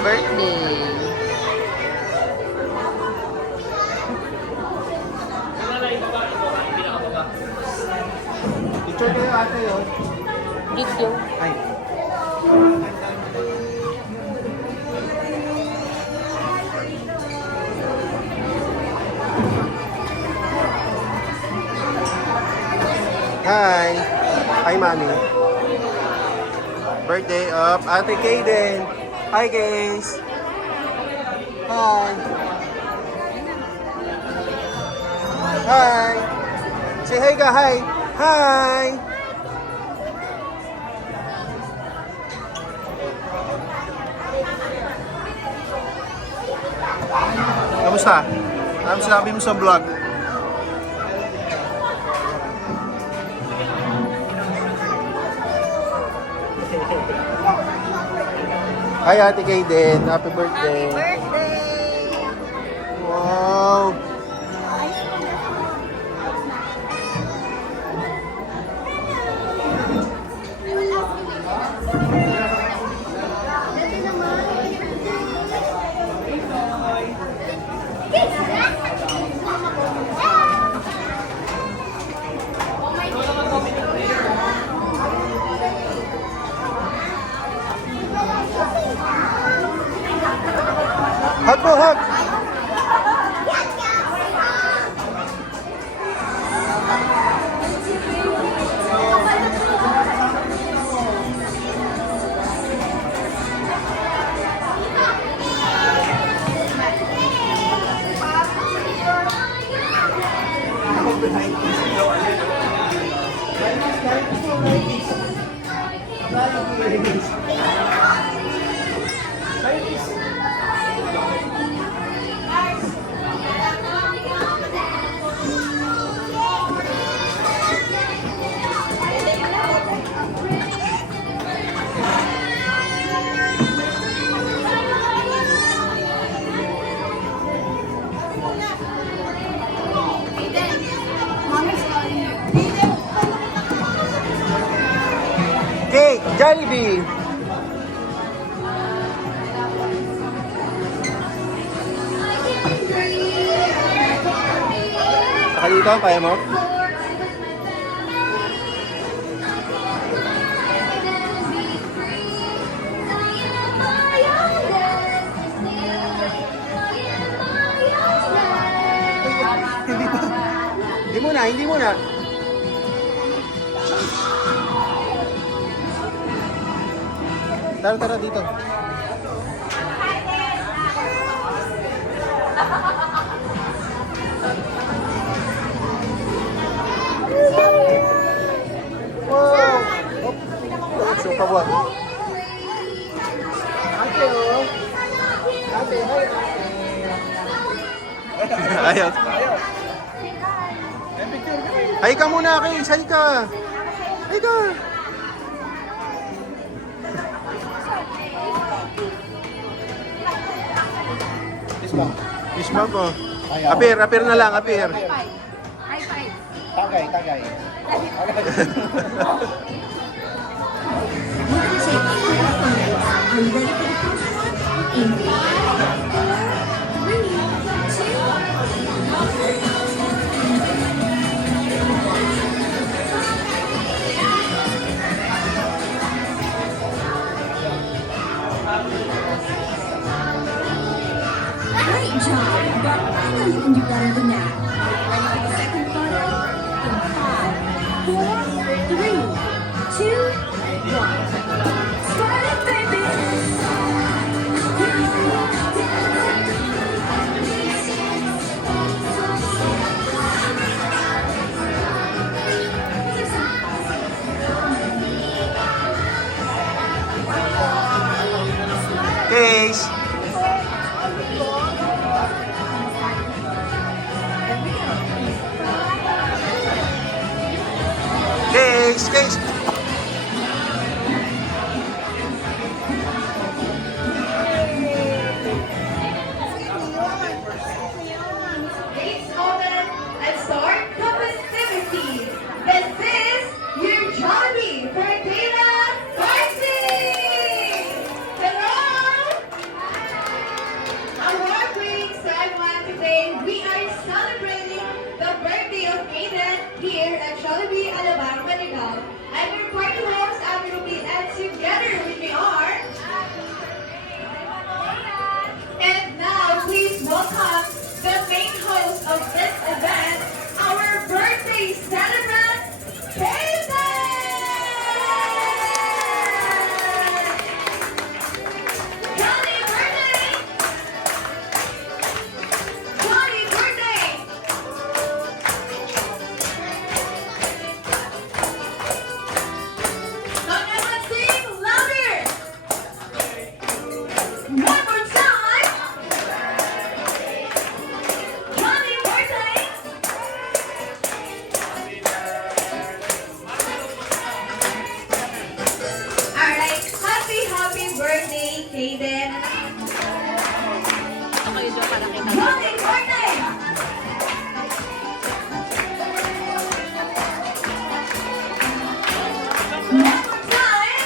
birthday. Picture kayo ate yun. Video. Ay. Hi. Hi, Mami. Birthday of Ate Kaden. Hi, guys. Hi. Hi. Say hi ka, hi. Hi. Kamusta? Ano sabi mo sa vlog? Hi Ate Kaden, happy birthday. Happy birthday! Wow. Hug mo, hug. Cake, Jollibee. Saka dito, kaya mo? Hindi muna, hindi muna. Tara, tara dito. Wow! Oh, suka buat. Ate, oh. Ate, hi, ate. Ayaw. Hi ka muna, Kay. Hi ka. Hi ka. Isma ko. Apir na lang, apir. High five. Tagay, tagay. Great job, but I know you can do better than that. Ready for the second photo? In 5, 4, 3, 2, 1. Start it, baby! Case. Case. Next moment, let's start the festivities. This is your Johnny Ferreira Party! Hello! here at Jollibee Alabang, Manila. I'm your party host, Abby Ruby, and together with me are... And now, please welcome the main host of this event, our birthday celebrant, Kaden! Johnny birthday! Johnny birthday! Come on, sing louder! One more time! Johnny birthday! Alright, happy birthday, Kaden! Ako yung joke para kita. Johnny birthday! One more time!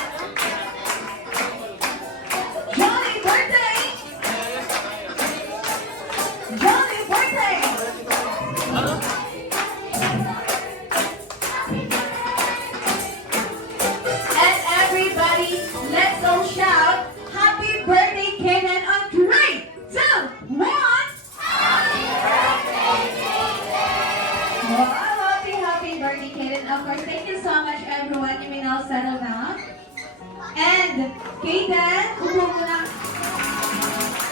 Johnny birthday! Johnny birthday! And everybody, let's all shout happy birthday, Kaden, on 3, 2, 1. Wow, happy birthday, Kaden. Of course, thank you so much, everyone. You may now settle down. And, Kaden, upo muna.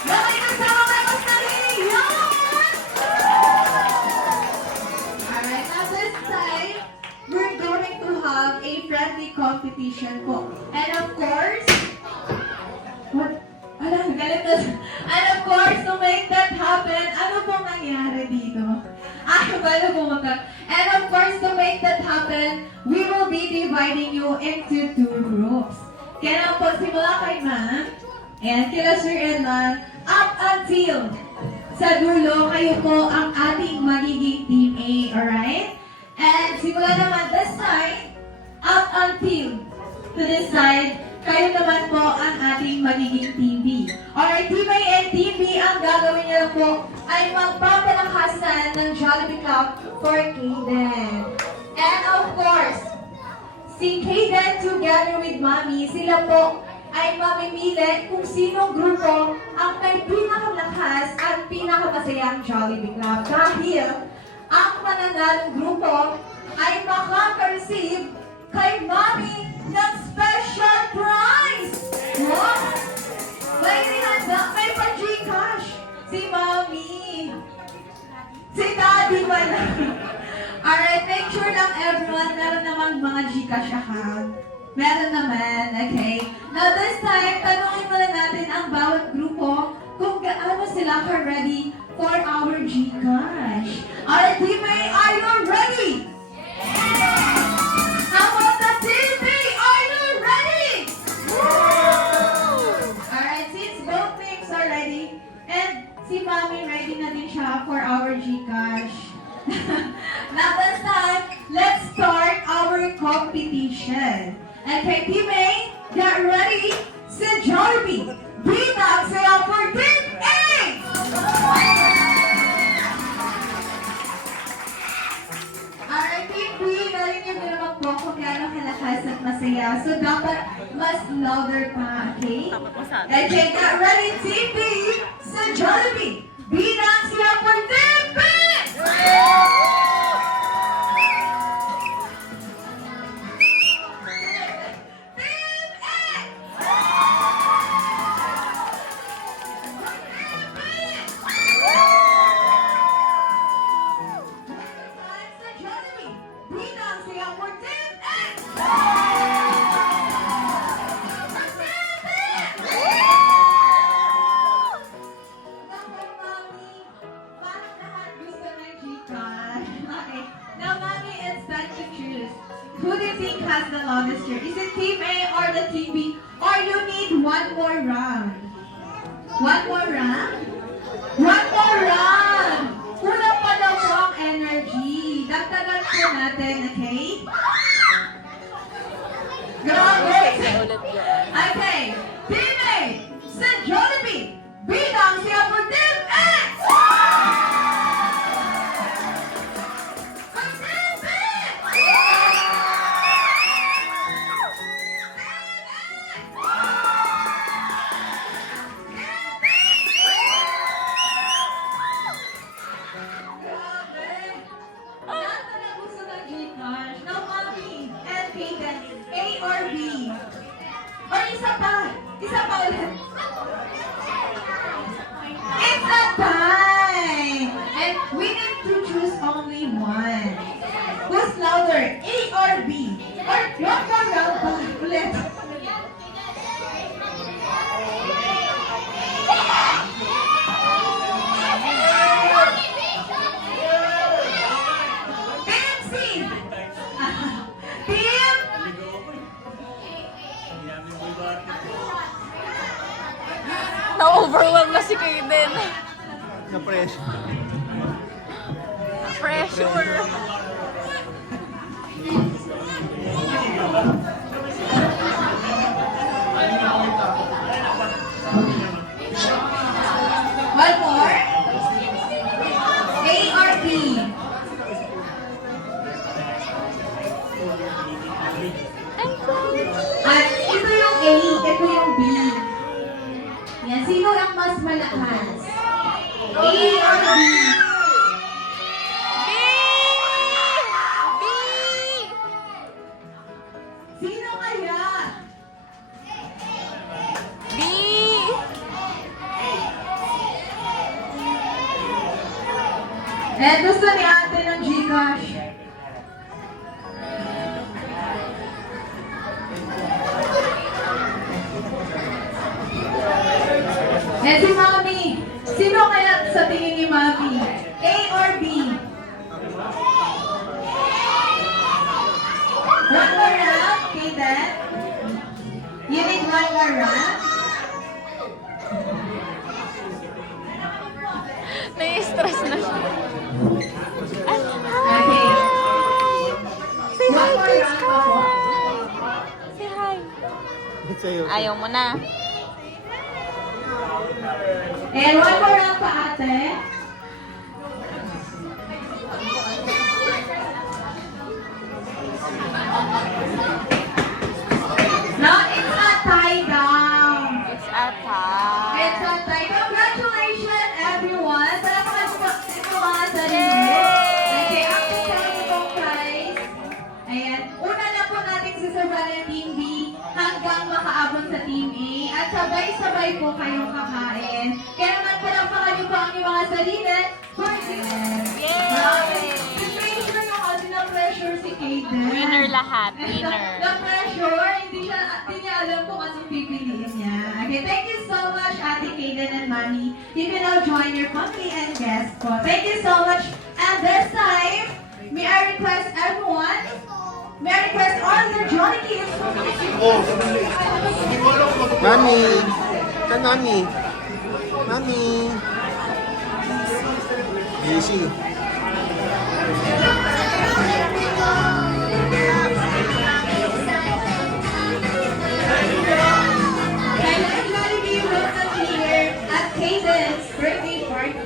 Bakit kasama kayo sa sarili? Yan! Alright, at this time, we're going to have a friendly competition po. And of course, what? Alam, galit na. And of course, to make that happen, ano pong nangyari dito? Balo pumunta. And of course, to make that happen, we will be dividing you into 2 groups. Kaya naman po, simula kay ma'am, and kila Sir Edlan, up until sa dulo, kayo po ang ating magiging Team A, alright? And simula naman this side, up until to this side, kayo naman po ang ating magiging Team B. Alright, Team A and Team B, ang gagawin niyo lang po ay magpapalakasan ng Jollibee Club for Kaden. And of course, si Kaden together with Mommy, sila po ay mamimili kung sinong grupo ang may pinakamalakas at pinakamasayang Jollibee Club. Dahil ang mananalong grupo ay makaka-receive kay Mommy ng special prize! Wow! May hinanda, may pa-Gcash! Si Mommy! Si Daddy wala! Alright, make sure lang everyone, meron namang mga Gcash account. Meron naman, okay? Now this time, tanungin muna natin ang bawat grupo kung gaano sila ka-ready for our Gcash. Alright, Team A, are you ready? How about the Team B? Are you ready? Alright, since both teams are ready, and si Mommy ready na din siya for our Gcash. Now this time, let's start our competition. Okay, Team A, get ready. Si Jollibee, bitag saya for Team A! Alright, Team B, galing niyo din naman po kung gano'ng kalakas at masaya. So, dapat mas louder pa, okay? Dapat masabi. Okay, get ready, Team B, si Jollibee, bitag saya for Team B! Who do you think has the longest year? Is it Team A or the Team B? Or you need one more round? One more round? One more round! Kulang pa daw po ang energy. Dagdagan po natin, okay? Grabe! Ulit yan. Okay, Team A, sa Jollibee, bilang siya po Team X! For Team B! isa pa. Isa pa ulit. It's a tie. And we need to choose only one. Who's louder? A or B? Or wrong ka pa. Ulit. Team C. Team Na-overwhelm na si Kaden. Na-pressure. Pressure. One more. A or B? At ito yung A, ito yung B. Yan, sino ang mas malakas? A or B? B! B! Sino kaya? B! Eh, gusto ni ate ng Gcash. Eh, si Mami. Sino kaya sa tingin ni Mami? A or B? One more round, Kaden? You need one more round? Nai-stress na siya. Okay. Say hi, One more kiss round ka. ako. Say hi. Sa'yo. Ayaw mo na. And one more round pa, ate. Now it's a tie down. It's a tie. It's a tie. Congratulations, everyone. Salamat po sa mga sarili. Yay! Okay, ang kasama kong prize. Ayan. Una na po natin sasabahan ng Team B hanggang makaabot sa Team A. At sabay-sabay po kayong kakain. Kaya naman palampakan niyo po ang inyong mga sarili. Yay! Pressure yung kasi na-pressure si Kaden. Winner lahat. Winner. Na-pressure, hindi niya alam kung anong pipiliin niya. Okay, thank you so much, Ate Kaden and Mami. You can now join your family and guests po. Thank you so much. And this time, may I request everyone, may I request all the Johnny Kids to Mami. Kan Mami. Mami. Busy. Kailan Jollibee will appear at Kaden's birthday party?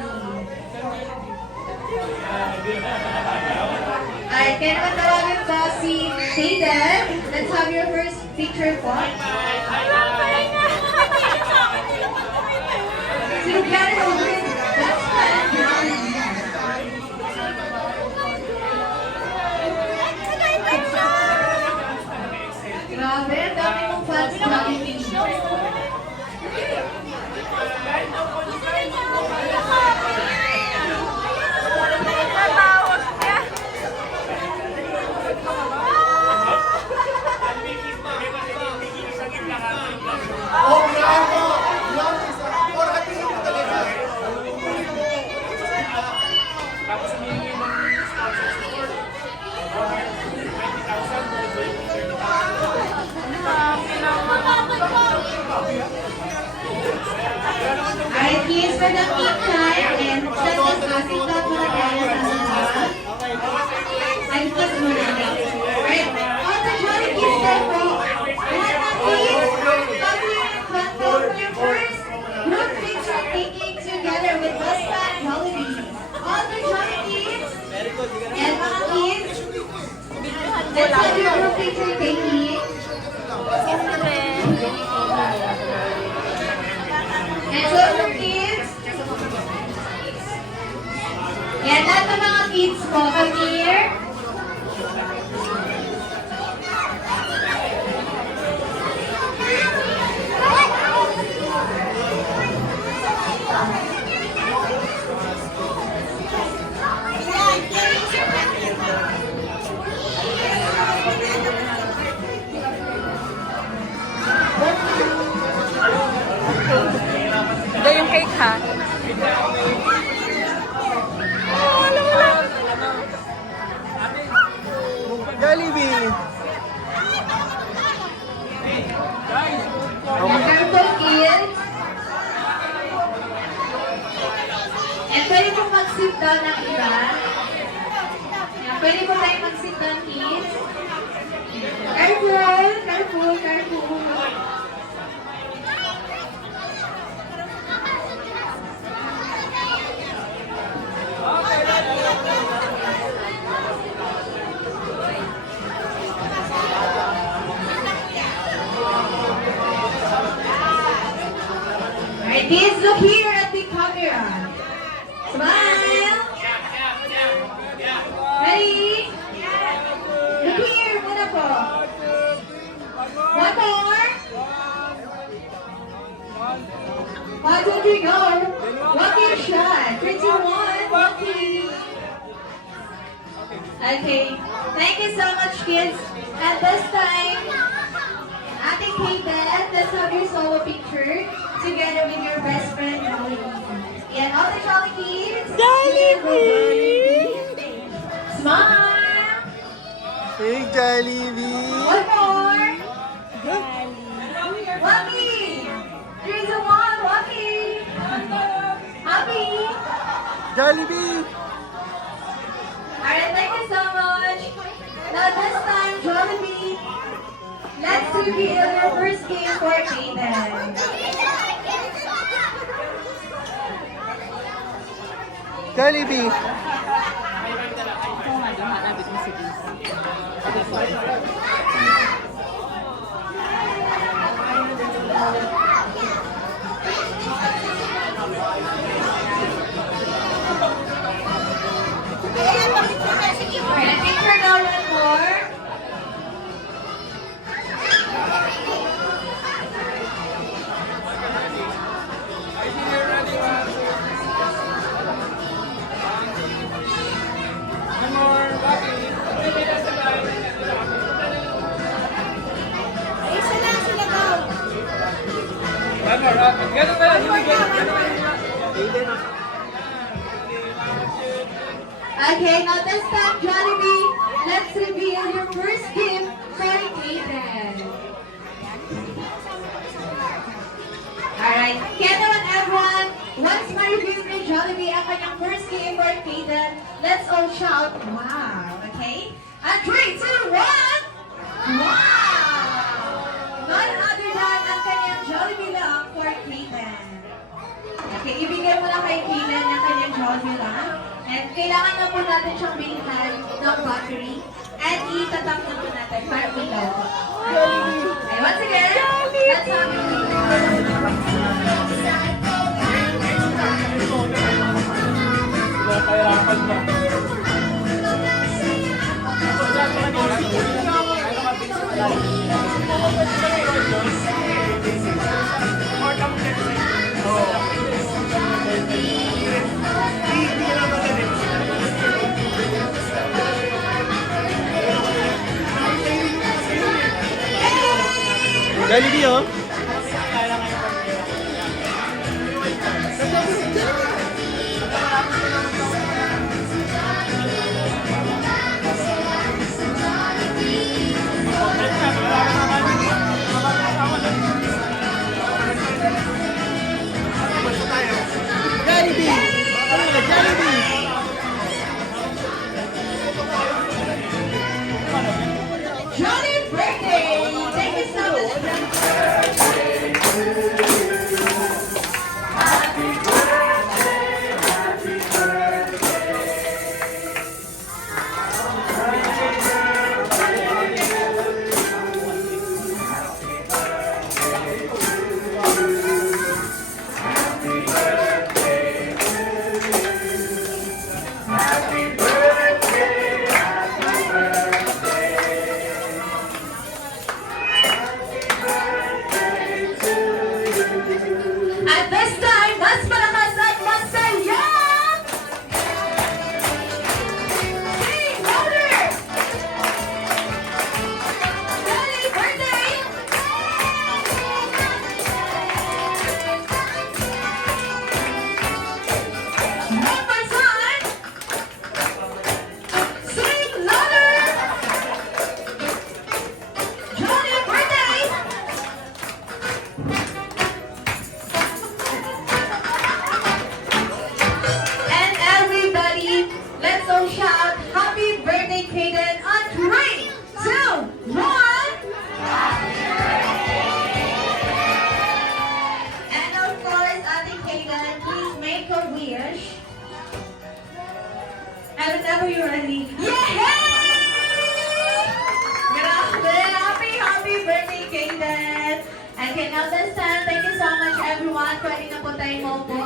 Alright, kaya naman tawagin ko si Kaden. Let's have your first picture po. Sino Karen Owen? That's fun. Grabe, ang dami mong fans na Natawag niya. Alright, kids, for the meantime, and send us asking that mga kaya sa mga. Ay, kids muna. Alright, all the Johnny Kids there po. Lahat ng kids, come here in front for your first group picture taking together with Basta and Jollibee. All the Johnny Kids, and mga kids, let's have your group picture taking. And so for kids, yan, lahat ng mga kids po, come here. Jollibee! Careful, kids. And pwede po mag-sit down ng iba. Yan, pwede po tayo mag-sit down, kids. Careful, careful, careful. Alright, kids, look here at the camera. Smile. Ready? Look here, muna po. One more. 1, 2, 3, go. Walking shot. 3, 2, 1. Walking. Okay. Thank you so much, kids. At this time, Ate Kayden, let's have your solo picture together with your best friend, Jollibee. And all the Jolly kids. Jollibee! Smile. Hey, Jollibee! One more. Walking. 3, 2, 1. Walking. Happy. Jollibee! Alright, thank you so much. Now this time, Jollibee, let's reveal your first game for Kayden. Jollibee! Alright, picture now one more. Okay, now this time, Jollibee, let's reveal your first gift for Kayden. Alright, kaya naman everyone, once ma-reveal ni Jollibee ang kanyang first gift for Kayden, let's all shout, wow, okay? And 3, 2, 1! Wow! None other than ang kanyang Jollibee lang for Kayden. Okay, ibigay mo lang kay Kayden ang kanyang Jollibee lang. And kailangan na po natin siyang bilhan ng battery and itatap na po natin para ilaw po. Okay, once again, let's have Jollibee, oh! Jollibee! Jollibee! Jolly birthday! Thank you so much. Are you ready? Yay! Grabe! Happy birthday, Kaden! And can understand, thank you so much everyone. Pwede na po tayo maupo.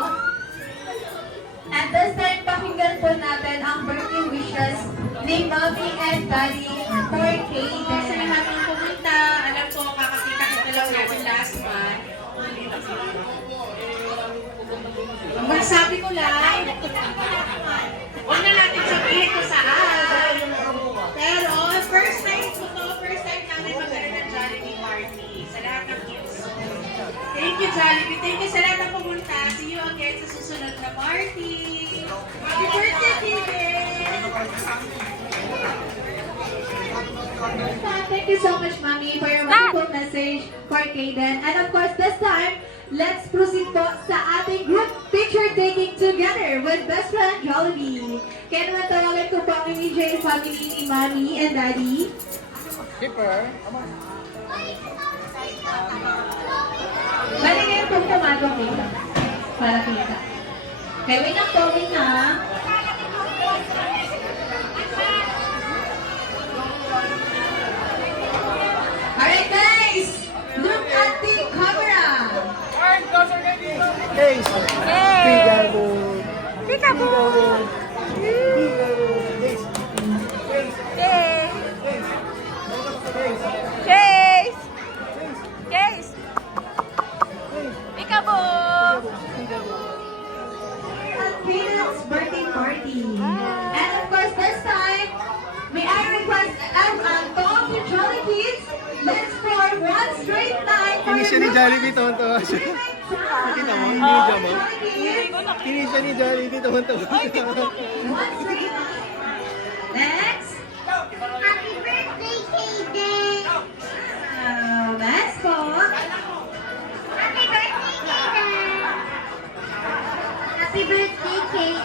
At this time, pakinggan po natin ang birthday wishes ni Mommy and Daddy for Kaden. Sa lahat ng pumunta, alam ko kakakita-kita lang natin last month. Masabi ko lang, huwag na natin sabihin kung saan. Pero, first time namin magkaroon ng Jollibee party sa lahat ng kids. Thank you, Jollibee. Thank you sa lahat ng pumunta. See you again sa susunod na party. Happy birthday, Kaden! Thank you so much, Mommy, for your wonderful message for Kaden. And of course, this time, let's proceed po sa ating group picture taking together with best friend Jollibee. Kaya naman tawagan ko po ang immediate family ni Mommy and Daddy. Bali ngayon po pumadong dito. Para kita. Okay, wait lang po, wait na. Alright guys, look at the camera. Hey! Yay! Peekaboo! Peekaboo! Yay! Chase! Chase! Peekaboo! At Kaden's birthday party. And of course, this time, may I request to all the Jolly Kids, let's for one straight line for Kinis siya ni Jollibee, tawan-tawa siya. Nakita mo? Video mo? Kinis siya ni Jollibee, tawan-tawa siya. One straight line. Next. Happy birthday, Kaden! Next po. Happy birthday, Kaden! Happy birthday, Kaden!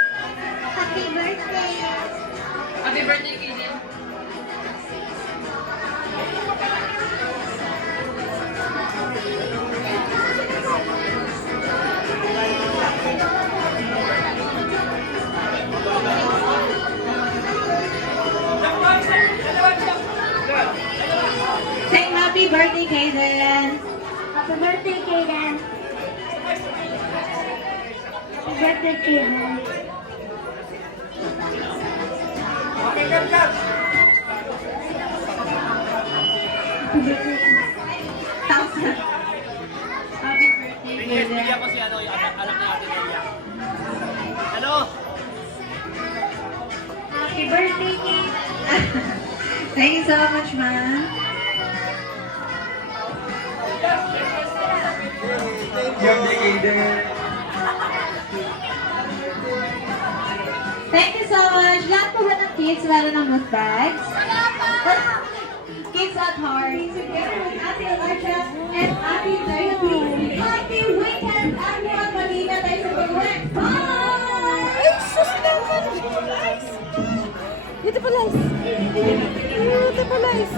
Happy birthday! Happy birthday, Kaden! Say happy birthday, Kaden! Happy birthday, Kaden! Happy birthday, Kaden! Happy birthday, Thousand. Happy birthday, Kaden! Kasi ano, yung anak natin niya. Ano? Happy birthday, Kaden! Thank you so much, ma'am. Thank you so much. Lahat po ba ng kids meron ng mood bags? Kids at heart. Together with Ate Elijah and Ate Daisy. Happy weekend, everyone. Mag-iingat tayo sa pag-uwi. Bye! Ay, sus naman! Beautiful eyes! Beautiful eyes!